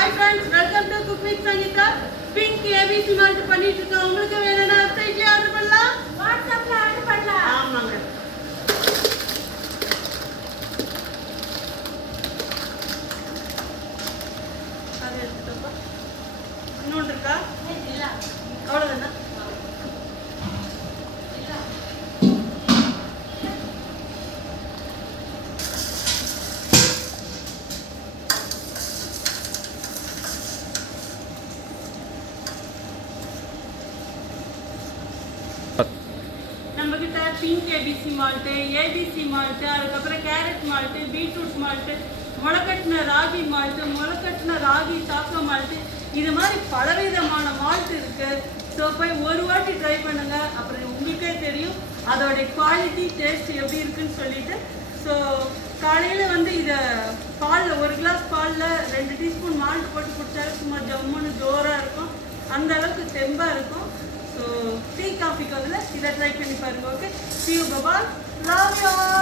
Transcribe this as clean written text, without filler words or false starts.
Hi friends, welcome to cook with Sangeetha. Pink ABC malt பண்ணிட்டு இருக்கோம். உங்களுக்கு வேணும்னா வெப்சைட்ல ஆர்டர் பண்ணலாம், வாட்ஸ்அப்ல ஆர்டர் பண்ணலாம். ஆமாங்க. அது எடுத்துட்டோம். இன்னொன்று இருக்கா? இல்ல அவ்வளோதானே? நம்ம கிட்ட pink ABC malt, ABC malt, அதுக்கப்புறம் கேரட் மால்ட்டு, பீட்ரூட் மால்ட்டு, முளைக்கட்டின ராகி மால்ட்டு, முளைக்கட்டின ராகி சாக்கோ மால்ட்டு, இது மாதிரி பலவிதமான மால்ட் இருக்கு. ஸோ போய் ஒரு வாட்டி ட்ரை பண்ணுங்க, அப்புறம் உங்களுக்கே தெரியும் அதோடைய குவாலிட்டி டேஸ்ட் எப்படி இருக்குன்னு சொல்லிட்டு. ஸோ காலையில் வந்து இதை பாலில், ஒரு கிளாஸ் பாலில் 2 டீஸ்பூன் மால்ட் போட்டு குடிச்சாலும் சும்மா ஜம்முன்னு ஜோராக இருக்கும், அந்த அளவுக்கு தெம்பாக இருக்கும். ஸோ டீ காஃபிக்கு வந்து இதை ட்ரை பண்ணி பாருங்க. Okay, see you, bye bye, love you all.